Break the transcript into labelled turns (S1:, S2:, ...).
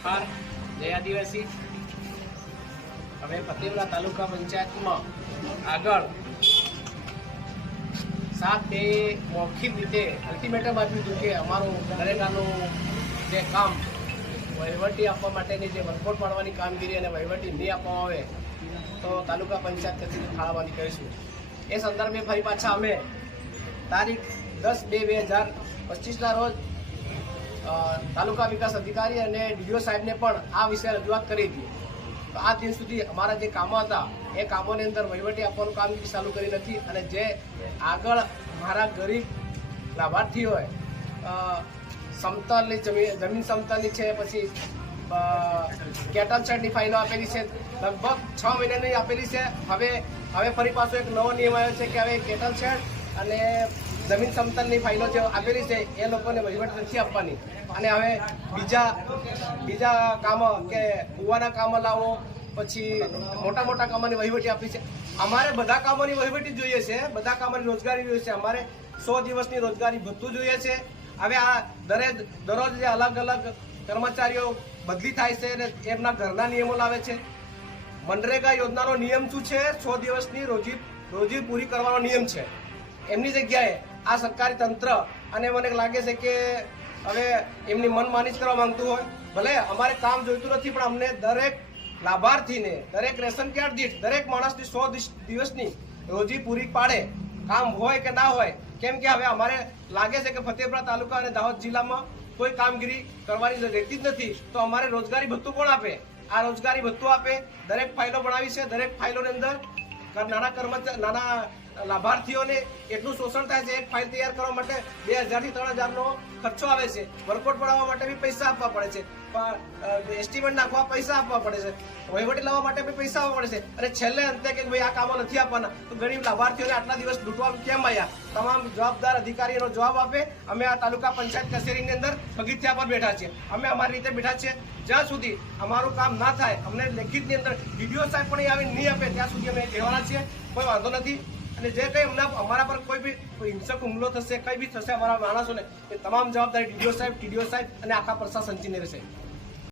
S1: નમસ્કાર જય આદિવાસી. હવે ફતેપુરા તાલુકા પંચાયતમાં આગળ સાત બે મૌખિક રીતે અલ્ટિમેટમ આપ્યું હતું કે અમારું નરેગાનું જે કામ વહીવટી આપવા માટેની જે વર્કઆઉટ પાડવાની કામગીરી અને વહીવટી નહીં આપવામાં આવે, તો તાલુકા પંચાયત કચેરી ફાળવવાની કરીશું. એ સંદર્ભે ફરી પાછા અમે તારીખ દસ બે બે હજાર પચીસના રોજ તાલુકા વિકાસ અધિકારી અને ડીડીઓ સાહેબને પણ આ વિશે રજૂઆત કરી હતી. આ દિન સુધી અમારા જે કામો હતા, એ કામોની અંદર વહીવટી આપવાનું કામગીરી ચાલુ કરી નથી અને જે આગળ મારા ગરીબ લાભાર્થી હોય સમતલની જમીન જમીન સમતલની છે, પછી કેટલ શેડની ફાઇલો આપેલી છે, લગભગ છ મહિનાની આપેલી છે. હવે હવે ફરી પાછો એક નવો નિયમ આવ્યો છે કે હવે કેટલ શેડ અને જમીન સમતલની ફાઇલો જે આપેલી છે, એ લોકોને વહીવટ નથી આપવાની. અને હવે બીજા બીજા કામો કે કુવાના કામો લાવો, પછી મોટા મોટા કામોની વહીવટી આપી છે. અમારે બધા કામોની વહીવટી જોઈએ છે, બધા કામોની રોજગારી જોઈએ છે. અમારે સો દિવસની રોજગારી ભથ્થું જોઈએ છે. હવે આ દરેક દરરોજ જે અલગ અલગ કર્મચારીઓ બદલી થાય છે અને એમના ઘરના નિયમો લાવે છે. મનરેગા યોજનાનો નિયમ શું છે? સો દિવસની રોજી રોજી પૂરી કરવાનો નિયમ છે. એમની જગ્યાએ આ સરકારી તંત્ર અને મને લાગે છે કે હવે એમની મનમાની જ કરવા માંગતું હોય. ભલે અમારે કામ જોઈતું નથી, પણ અમને દરેક લાભાર્થીને, દરેક રેશન કાર્ડ દીઠ, દરેક માણસની સો દિવસની રોજી પૂરી પાડે, કામ હોય કે ના હોય, કેમ કે હવે અમારે લાગે છે કે ફતેપુરા તાલુકા અને દાહોદ જિલ્લામાં કોઈ કામગીરી કરવાની રહેતી જ નથી. તો અમારે રોજગારી ભથ્થું કોણ આપે? આ રોજગારી ભથ્થું આપે દરેક ફાઇલો બનાવી છે, દરેક ફાઇલોની અંદર નાના કર્મચારી નાના લાભાર્થીઓને એટલું શોષણ થાય છે એક ફાઇલ તૈયાર કરવા માટે બે હજારથી ત્રણ હજારનો ખર્ચો આવે છે. વર્કઆઉટ પડાવવા માટે બી પૈસા આપવા પડે છે. એસ્ટિમેટ નાખવા પૈસા આપવા પડે છે. વહીવટી લાવવા માટે બી પૈસા આપવા પડે છે. અને છેલ્લે અંતે કે ભાઈ આ કામો નથી આપવાના, તો ગરીબ લાભાર્થીઓને આટલા દિવસ લૂંટવા કેમ આવ્યા તમામ જવાબદાર અધિકારીઓનો જવાબ આપે. અમે આ તાલુકા પંચાયત કચેરીની અંદર બગીચા પર બેઠા છીએ. અમે અમારી રીતે બેઠા છીએ. જ્યાં સુધી અમારું કામ ના થાય, અમને લેખિતની અંદર ડીડીઓ સાહેબ પણ આવીને નહીં આપે, ત્યાં સુધી અમે કહેવાના છીએ. કોઈ વાંધો નથી. અને જે કંઈ અમને અમારા પર કોઈ બી હિંસક હુમલો થશે, કંઈ બી થશે અમારા માણસોને, એ તમામ જવાબદારી ડીડીઓ સાહેબ, ટીડીઓ સાહેબ અને આખા પ્રશાસનચીને રહેશે.